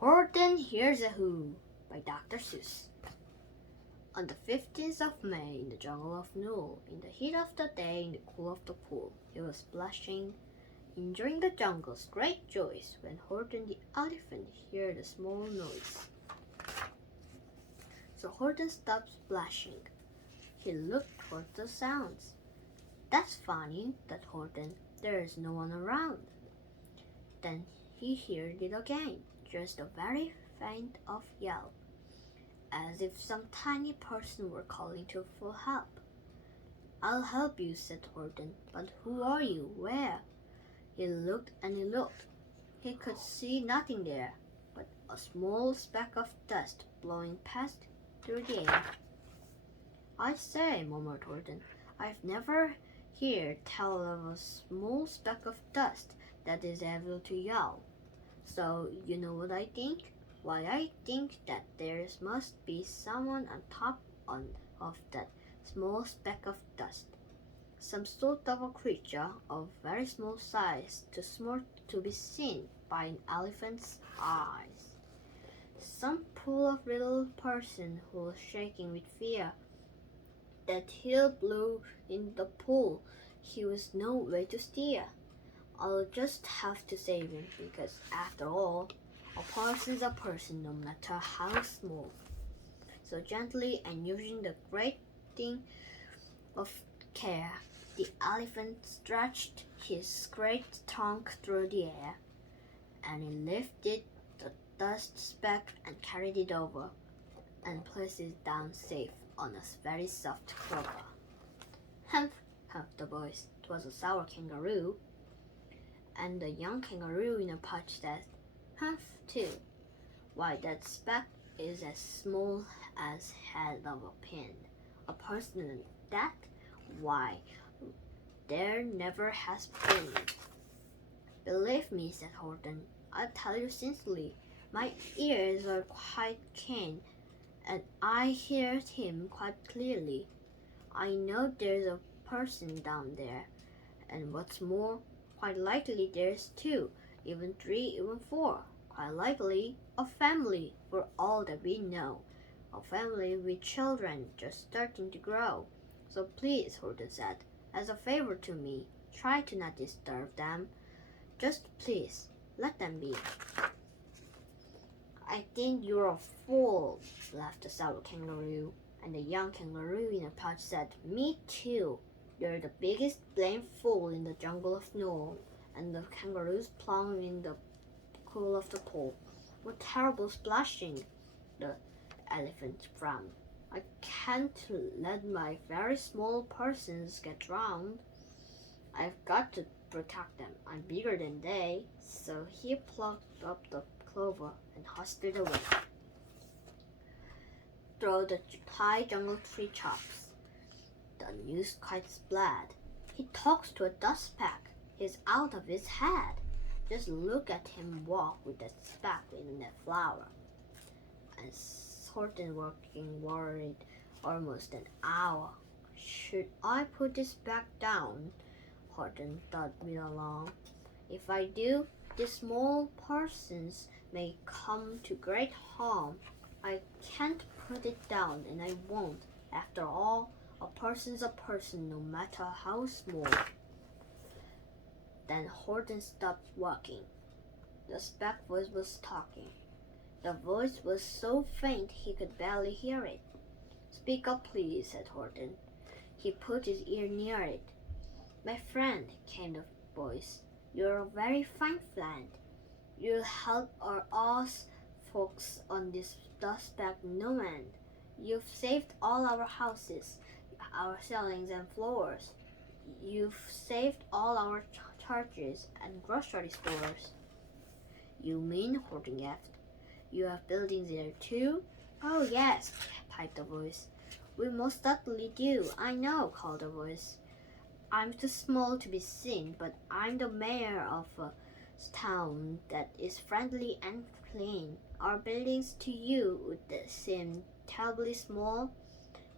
Horton Hears a Who by Dr. Seuss. On the 15th of May, in the jungle of Newell, in the heat of the day, in the cool of the pool, he was splashing, enjoying the jungle's great joys, when Horton the elephant heard a small noise. So Horton stopped splashing. He looked toward the sounds. "That's funny," thought Horton. "There is no one around." Then he heard it again, just a very faint of yelp, as if some tiny person were calling for help. "I'll help you," said Horton. "But who are you? Where?" He looked and he looked. He could see nothing there but a small speck of dust blowing past through the air. "I say," murmured Horton, "I've never heard tell of a small speck of dust that is able to yell. So you know what I think? Why, I think that there must be someone on top of that small speck of dust. Some sort of a creature of very small size, too small to be seen by an elephant's eyes. Some poor little person who was shaking with fear that he'll blow in the pool he was no way to steer. I'll just have to save him, because after all, a person's a person no matter how small." So gently and using the great thing of care, the elephant stretched his great trunk through the air, and he lifted the dust speck and carried it over, and placed it down safe on a very soft clover. "Humph," humphed the boys. "'Twas a sour kangaroo." And the young kangaroo in a pouch said, "Humph," too. "Why, that speck is as small as head of a pin. A person like that? Why, there never has been." "Believe me," said Horton, "I tell you sincerely, my ears are quite keen, and I hear him quite clearly. I know there's a person down there, and what's more, quite likely there's two, even three, even four. Quite likely a family, for all that we know. A family with children just starting to grow. So please," Horton said, "as a favor to me, try to not disturb them. Just please, let them be." "I think you're a fool," laughed the sour kangaroo. And the young kangaroo in a pouch said, "Me too. You're the biggest blamed fool in the jungle of Newell." And the kangaroos plunged in the cool of the pool. "What terrible splashing!" the elephant frowned. "I can't let my very small persons get drowned. I've got to protect them. I'm bigger than they." So he plucked up the clover and husked it away through the high jungle tree tops. The news quite spread. "He talks to a dust speck. He's out of his head. Just look at him walk with that speck in that flower." And Horton worried almost an hour. "Should I put this speck down?" Horton thought with alarm. "If I do, these small persons may come to great harm. I can't put it down, and I won't. After all, a person's a person no matter how small." Then Horton stopped walking. The speck voice was talking. The voice was so faint he could barely hear it. "Speak up, please," said Horton. He put his ear near it. "My friend," came the voice, "you're a very fine friend. You'll help us folks on this dust speck no end. You've saved all our houses, our ceilings and floors. You've saved all our churches and grocery stores." "You mean," Horton gasped, "you have buildings there too?" "Oh yes," piped the voice. "We most certainly do." "I know," called the voice. "I'm too small to be seen, but I'm the mayor of a town that is friendly and clean. Our buildings to you would seem terribly small,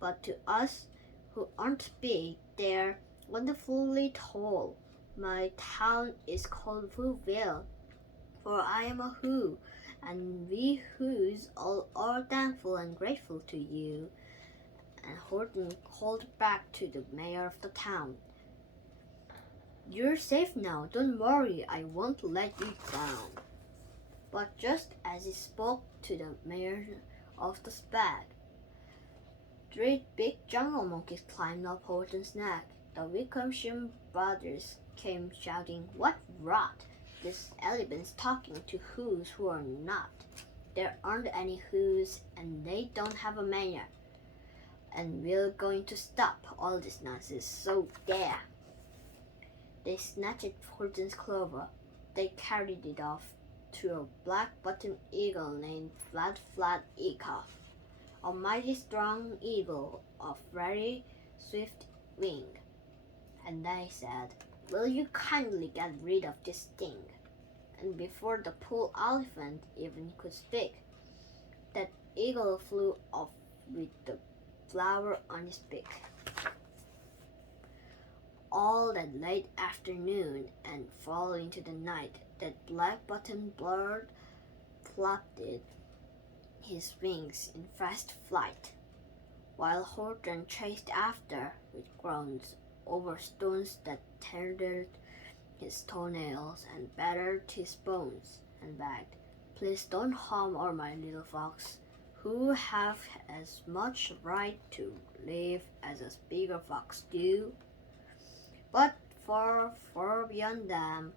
but to us who aren't big, they're wonderfully tall. My town is called Whoville, for I am a who, and we who's all are thankful and grateful to you. And Horton called back to the mayor of the town. You're safe now, don't worry, I won't let you down. But just as he spoke to the mayor of the spade, 3 big jungle monkeys climbed up Horton's neck. The Wickersham brothers came shouting, What rot! This elephant's talking to who's who are not. There aren't any who's, and they don't have a mayor. And we're going to stop all this nonsense, so there. They snatched Horton's clover. They carried it off to a black-bottomed eagle named Flat Eagle, a mighty strong eagle of very swift wing. And they said, Will you kindly get rid of this thing? And before the poor elephant even could speak, that eagle flew off with the flower on his beak. All that late afternoon and fall into the night, that black-bottomed bird flapped his wings in fast flight, while Horton chased after with groans over stones that teared his toenails and battered his bones, and begged, Please don't harm our my little fox, who have as much right to live as a bigger fox do. But far beyond them,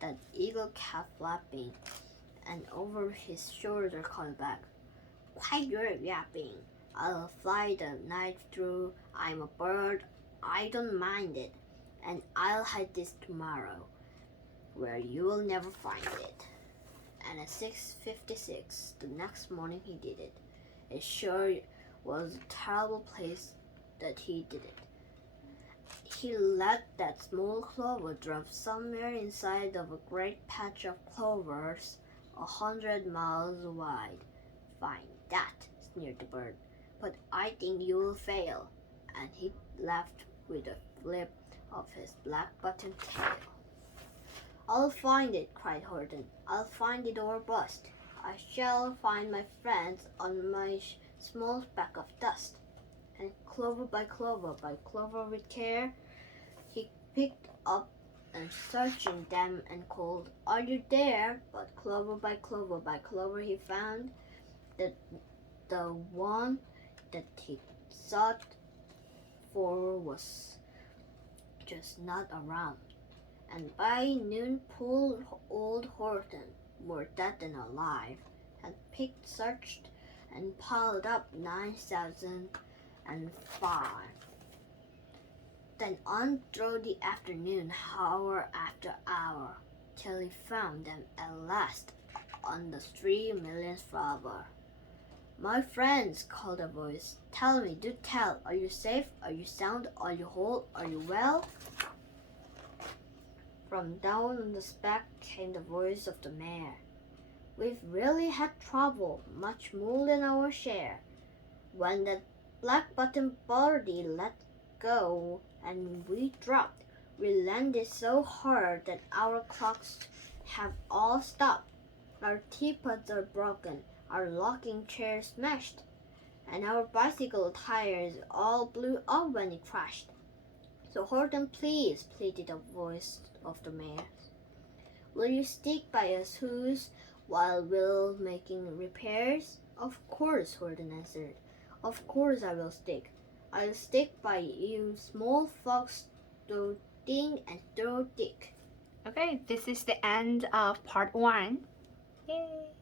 that eagle kept flapping, and over his shoulder called back, Quiet your yapping, I'll fly the night through, I'm a bird, I don't mind it, and I'll hide this tomorrow, where you will never find it. And at 6:56 the next morning he did it. It sure was a terrible place that he did it. He let that small clover drop somewhere inside of a great patch of clovers 100 miles wide. Fine that, sneered the bird, but I think you will fail. And he laughed with a flip of his black-bottomed tail. I'll find it, cried Horton. I'll find it or bust. I shall find my friends on my small speck of dust. And clover by clover with care, he picked up and searching them and called, Are you there? But clover by clover he found that the one that he sought for was just not around. And by noon poor old Horton, more dead than alive, had picked, searched, and piled up 9,005. Then on through the afternoon, hour after hour, till he found them at last on the 3 millionth flower. My friends, called a voice, tell me, do tell, are you safe? Are you sound? Are you whole? Are you well? From down on the speck came the voice of the mayor. We've really had trouble, much more than our share. When that black-bottomed birdie let go and we dropped, we landed so hard that our clocks have all stopped. Our teapots are broken, our rocking chair smashed, and our bicycle tires all blew up when it crashed. So Horton, please, pleaded the voice of the mayor. Will you stick by us who's while we're making repairs? Of course, Horton answered. Of course I will stick. I'll stick by you, small fox, through thin and through thick. Okay, this is the end of part 1. Yay!